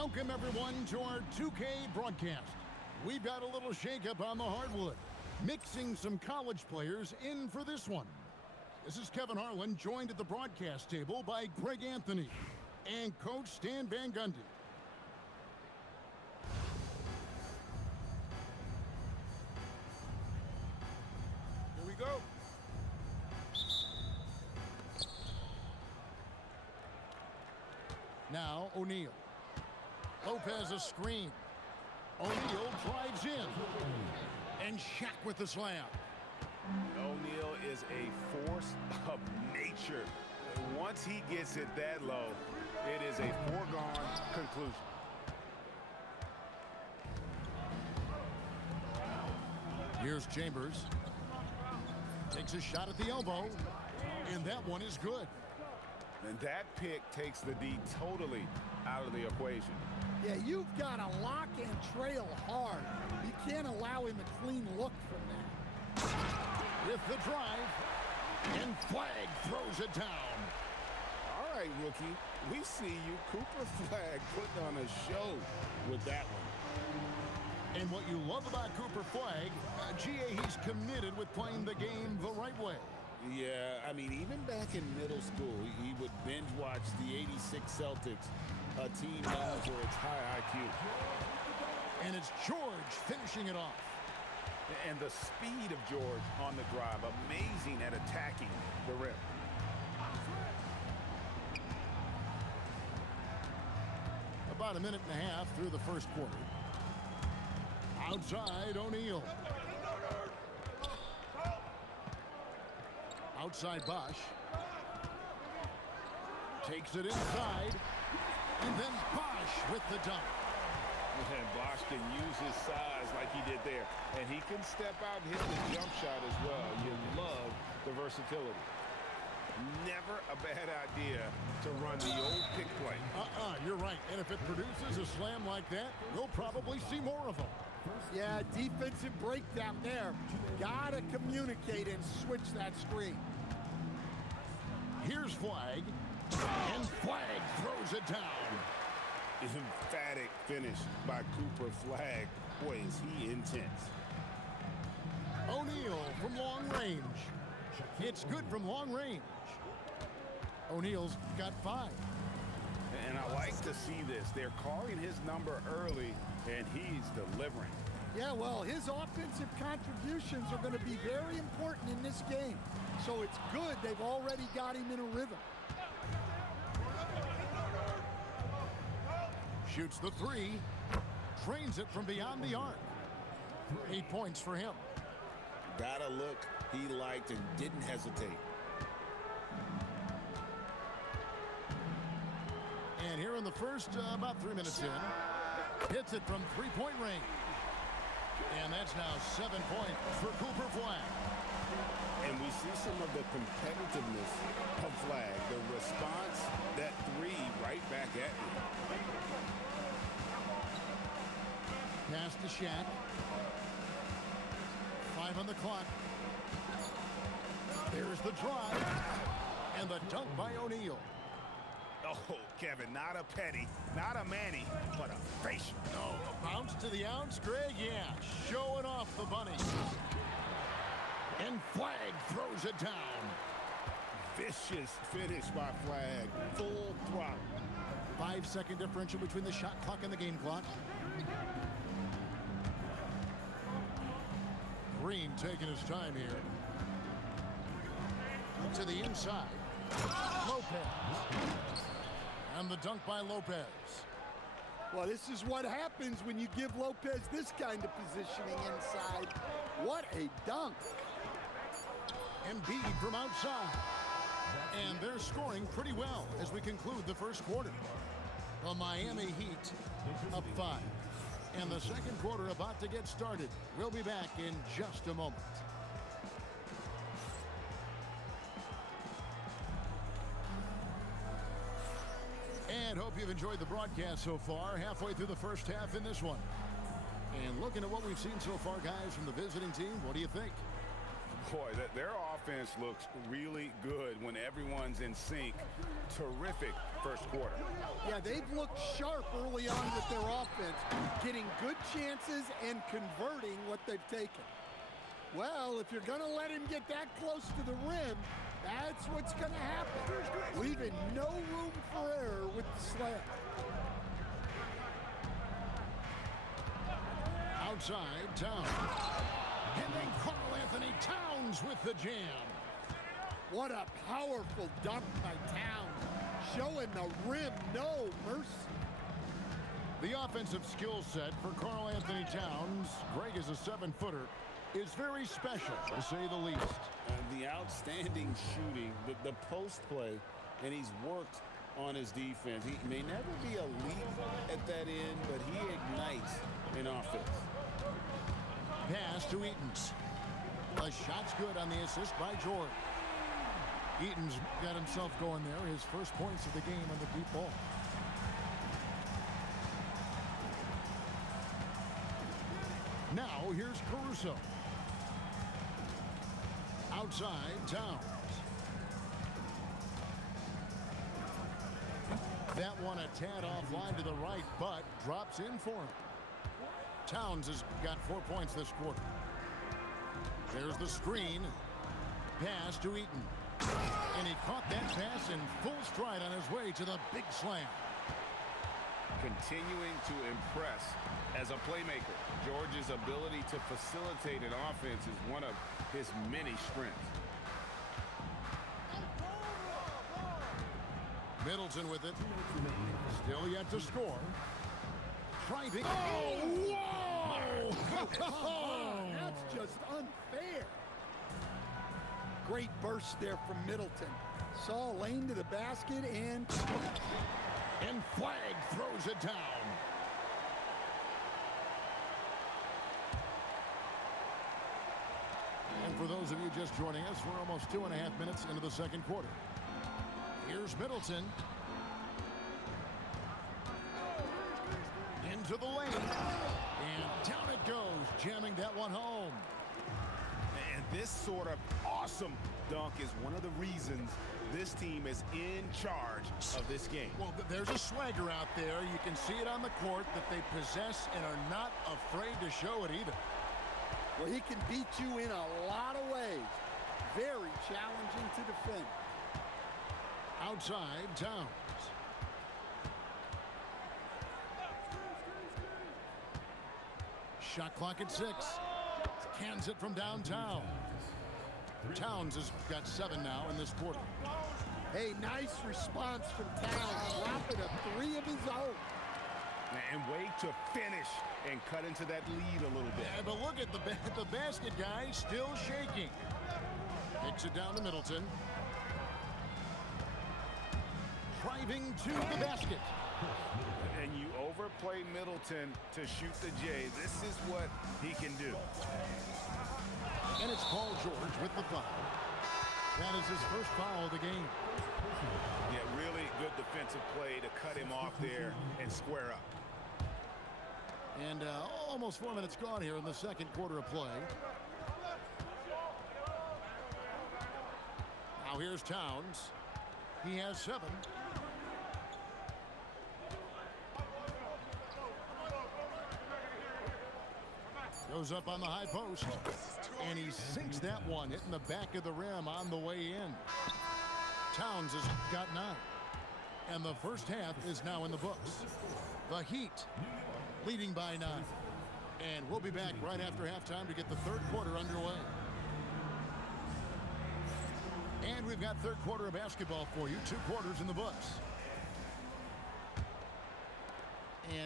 Welcome, everyone, to our 2K broadcast. We've got a little shakeup on the hardwood, mixing some college players in for this one. This is Kevin Harlan, joined at the broadcast table by Greg Anthony and Coach Stan Van Gundy. Here we go. Now O'Neal. Lopez a screen. O'Neal drives in. And Shaq with the slam. O'Neal is a force of nature. Once he gets it that low, it is a foregone conclusion. Here's Chambers. Takes a shot at the elbow. And that one is good. And that pick takes the D totally out of the equation. Yeah, you've got to lock and trail hard. You can't allow him a clean look from that. With the drive, and Flag throws it down. All right, rookie, we see you. Cooper Flag putting on a show with that one. And what you love about Cooper Flag, he's committed with playing the game the right way. Yeah, I mean, even back in middle school, he would binge watch the '86 Celtics, a team known for its high IQ. And it's George finishing it off. And the speed of George on the drive, amazing at attacking the rim. About a minute and a half through the first quarter. Outside, O'Neal. Outside, Bosch. Takes it inside. And then Bosch with the dunk. And Bosch can use his size like he did there. And he can step out and hit the jump shot as well. You love the versatility. Never a bad idea to run the old pick play. You're right. And if it produces a slam like that, we'll probably see more of them. Yeah, defensive breakdown there. Gotta communicate and switch that screen. Here's Flag. And Flag throws it down. Emphatic finish by Cooper Flag. Boy, is he intense. O'Neal from long range. It's good from long range. O'Neal's got 5. And I like to see this. They're calling his number early, and he's delivering. Yeah, well, his offensive contributions are going to be very important in this game. So it's good they've already got him in a rhythm. Shoots the 3. Trains it from beyond the arc. 8 points for him. Got a look he liked and didn't hesitate. And here in the first, about 3 minutes in, hits it from 3-point range. And that's now 7 points for Cooper Flag. And we see some of the competitiveness of Flag. The response, that 3 right back at you. Pass to Shaq. 5 on the clock. There's the drive. And the dunk by O'Neal. Oh, Kevin, not a petty, not a Manny, but a facial. Oh, a bounce to the ounce, Greg? Yeah, showing off the bunny. And Flag throws it down. Vicious finish by Flag, full throttle. 5-second differential between the shot clock and the game clock. Green taking his time here. To the inside. Lopez. And the dunk by Lopez. Well, this is what happens when you give Lopez this kind of positioning inside. What a dunk. Embiid from outside. And they're scoring pretty well as we conclude the first quarter. The Miami Heat up 5. And the second quarter about to get started. We'll be back in just a moment. And hope you've enjoyed the broadcast so far. Halfway through the first half in this one. And looking at what we've seen so far, guys, from the visiting team, what do you think? Boy, their offense looks really good when everyone's in sync. Terrific first quarter. Yeah, they've looked sharp early on with their offense, getting good chances and converting what they've taken. Well, if you're going to let him get that close to the rim, that's what's going to happen, leaving no room for error with the slam. Outside, Towns. And then Karl Anthony Towns with the jam. What a powerful dunk by Towns, showing the rim no mercy. The offensive skill set for Karl Anthony Towns, Greg is a 7-footer, is very special, to say the least. The outstanding shooting, the post play, and he's worked on his defense. He may never be elite at that end, but he ignites in offense. Pass to Eaton's. A shot's good on the assist by George. Eaton's got himself going there, his first points of the game on the deep ball. Now here's Caruso. Outside, Towns. That one a tad offline to the right, but drops in for him. Towns has got 4 points this quarter. There's the screen. Pass to Eaton. And he caught that pass in full stride on his way to the big slam. Continuing to impress as a playmaker. George's ability to facilitate an offense is one of his many strengths. Middleton with it. Still yet to score. Driving. Oh, whoa! That's just unfair. Great burst there from Middleton. Saw a lane to the basket and Flag throws it down. And for those of you just joining us, we're almost 2.5 minutes into the second quarter. Here's Middleton. Into the lane. And down it goes, jamming that one home. And this sort of awesome dunk is one of the reasons this team is in charge of this game. Well, there's a swagger out there. You can see it on the court that they possess and are not afraid to show it either. well, he can beat you in a lot of ways. Very challenging to defend. Outside, Towns. Shot clock at 6. Cans it from downtown. Towns has got 7 now in this quarter. Hey, nice response from Towns, dropping a 3 of his own. And way to finish and cut into that lead a little bit. Yeah, but look at the basket guy still shaking. Kicks it down to Middleton. Driving to the basket. And you overplay Middleton to shoot the J. This is what he can do. And it's Paul George with the foul. That is his first foul of the game. Yeah, really good defensive play to cut him off there and square up. And almost 4 minutes gone here in the second quarter of play. Now here's Towns. He has 7. Goes up on the high post. And he sinks that one, hitting the back of the rim on the way in. Towns has got 9. And the first half is now in the books. The Heat leading by 9. And we'll be back right after halftime to get the third quarter underway. And we've got third quarter of basketball for you. 2 quarters in the books.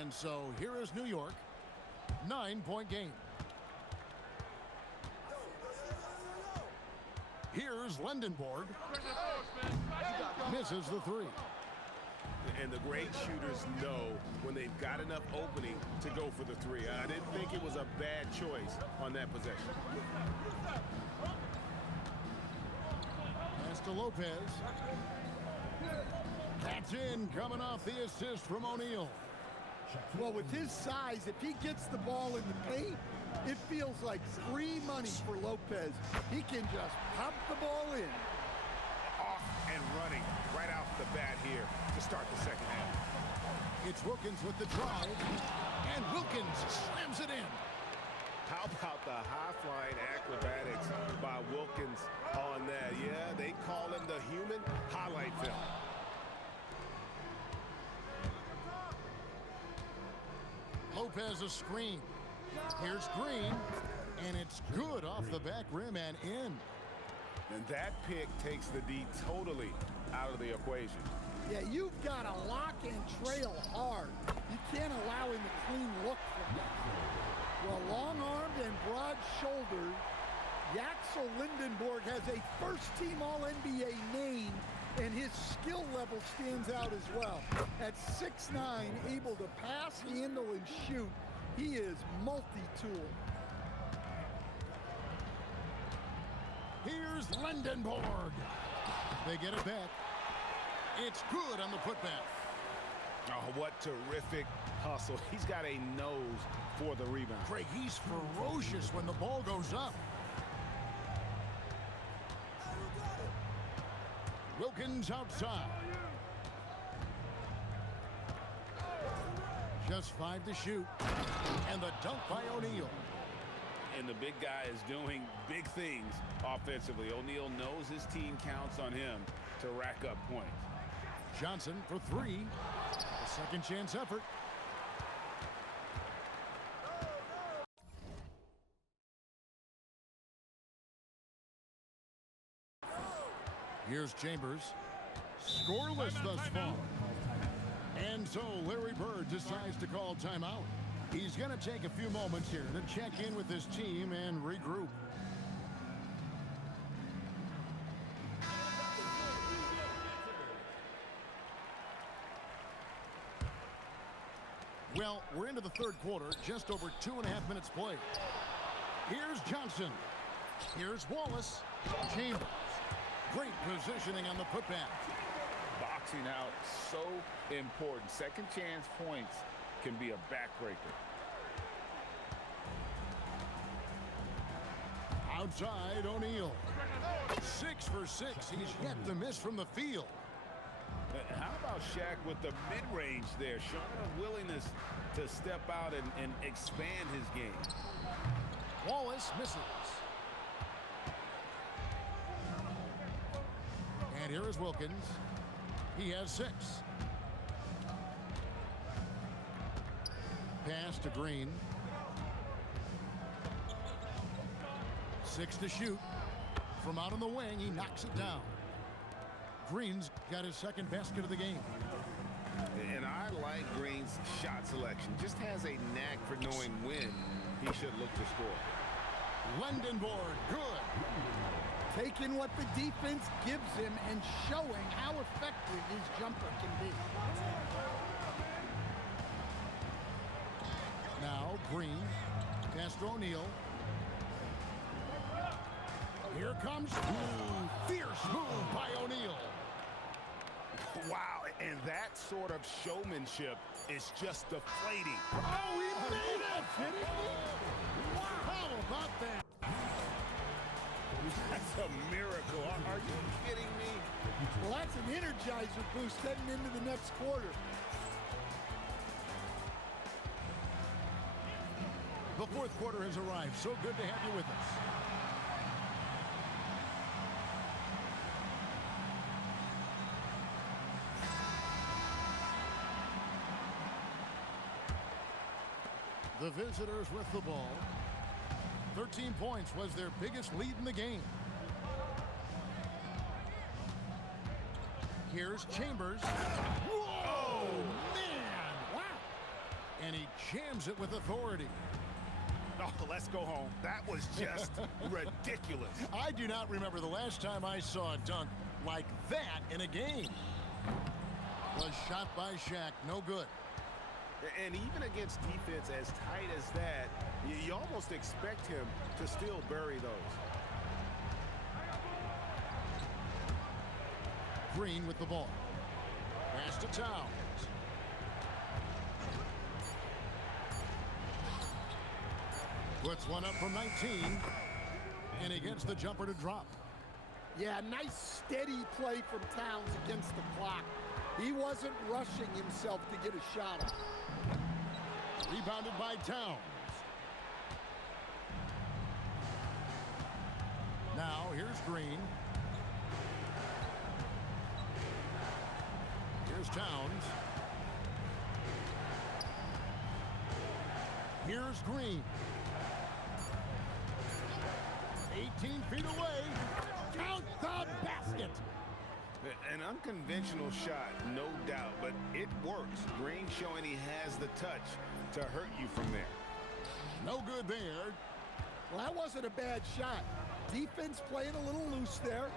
And so here is New York. 9-point game. Here's Lendenborg. Misses the 3. And the great shooters know when they've got enough opening to go for the 3. I didn't think it was a bad choice on that possession. Pass to Lopez. That's in, coming off the assist from O'Neal. Well, with his size, if he gets the ball in the paint, It feels like free money for Lopez. He can just pump the ball in. Off and running right off the bat here to start the second half. It's Wilkins with the drive, and Wilkins slams it in. How about the high-flying acrobatics by Wilkins on that? Yeah, they call him the human highlight film. Lopez a screen. Here's Green, and it's good off the back rim and in. And that pick takes the D totally out of the equation. Yeah, you've got to lock and trail hard. You can't allow him a clean look from that. Well, long-armed and broad-shouldered, Yaxel Lindenborg has a first-team All-NBA name, and his skill level stands out as well. At 6'9", able to pass, handle, and shoot, he is multi-tool. Here's Lindenborg. They get it back. It's good on the putback. Oh, what terrific hustle. He's got a nose for the rebound. Craig, he's ferocious when the ball goes up. Wilkins outside. Just 5 to shoot. And the dunk by O'Neal. And the big guy is doing big things offensively. O'Neal knows his team counts on him to rack up points. Johnson for 3. A second chance effort. Here's Chambers. Scoreless thus far. And so Larry Bird decides to call timeout. He's going to take a few moments here to check in with his team and regroup. Well, we're into the third quarter, just over 2.5 minutes played. Here's Johnson. Here's Wallace. Chambers. Great positioning on the putback. Boxing out so important. Second chance points can be a backbreaker. Outside, O'Neal. 6 for 6. He's yet to miss from the field. How about Shaq with the mid-range there, showing a willingness to step out and expand his game. Wallace misses. And here is Wilkins. He has 6. Pass to Green. 6 to shoot. From out on the wing, he knocks it down. Green's got his second basket of the game. And I like Green's shot selection. Just has a knack for knowing when he should look to score. Lindenborg, good. Taking what the defense gives him and showing how effective his jumper can be. Now Green, pass to O'Neal. Here comes fierce move by O'Neal. Wow, and that sort of showmanship is just deflating. Oh, he made it! Wow, how about that? That's a miracle. Are you kidding me? Well, that's an energizer boost heading into the next quarter. The fourth quarter has arrived. So good to have you with us. The visitors with the ball. 13 points was their biggest lead in the game. Here's Chambers. Whoa, man! Wow! And he jams it with authority. Oh, let's go home. That was just ridiculous. I do not remember the last time I saw a dunk like that in a game. Was shot by Shaq, no good. And even against defense as tight as that, you almost expect him to still bury those. Green with the ball. Pass to Towns. Puts one up from 19. And he gets the jumper to drop. Yeah, nice steady play from Towns against the clock. He wasn't rushing himself to get a shot off. Rebounded by Towns. Now here's Green. Here's Towns. Here's Green. 18 feet away. Count the basket. An unconventional shot, no doubt, but it works. Green showing he has the touch to hurt you from there. No good there. Well, that wasn't a bad shot. Defense playing a little loose there.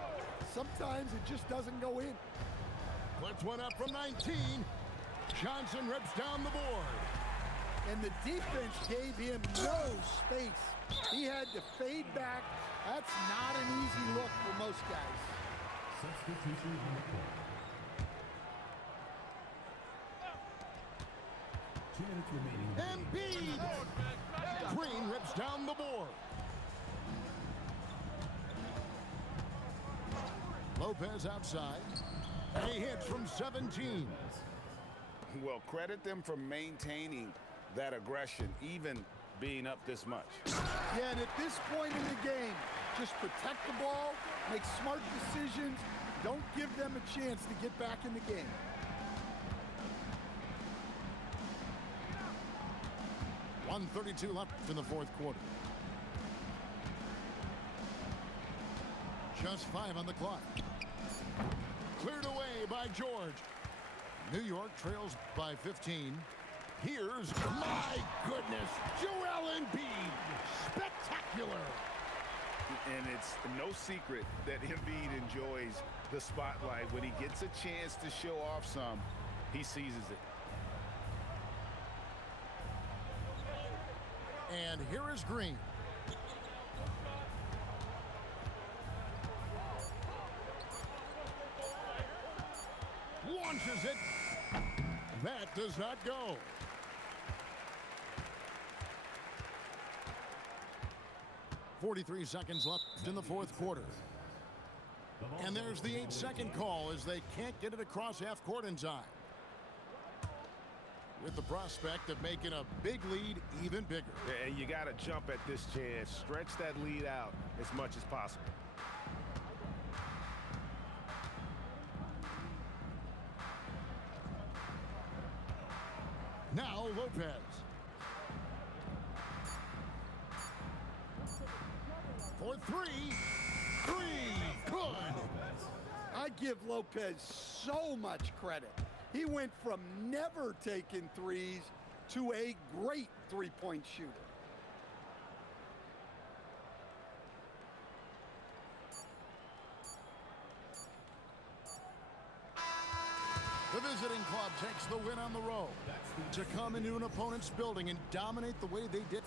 Sometimes it just doesn't go in. Puts one up from 19. Johnson rips down the board. And the defense gave him no space. He had to fade back. That's not an easy look for most guys. Substitution on the court. 2 minutes remaining. Embiid! Green rips down the board. Lopez outside. And he hits from 17. Well, credit them for maintaining that aggression, even being up this much. Yeah, and at this point in the game, just protect the ball, make smart decisions, don't give them a chance to get back in the game. .132 left in the fourth quarter. Just 5 on the clock. Cleared away by George. New York trails by 15. Here's, my goodness, Joel Embiid. Spectacular. And it's no secret that Embiid enjoys the spotlight. When he gets a chance to show off some, he seizes it. And here is Green. Launches it. That does not go. .43 seconds left in the fourth quarter. And there's the 8-second call as they can't get it across half court in time. With the prospect of making a big lead even bigger. And you got to jump at this chance. Stretch that lead out as much as possible. Now Lopez. For three. Good. I give Lopez so much credit. He went from never taking threes to a great three-point shooter. The visiting club takes the win on the road to come into an opponent's building and dominate the way they did.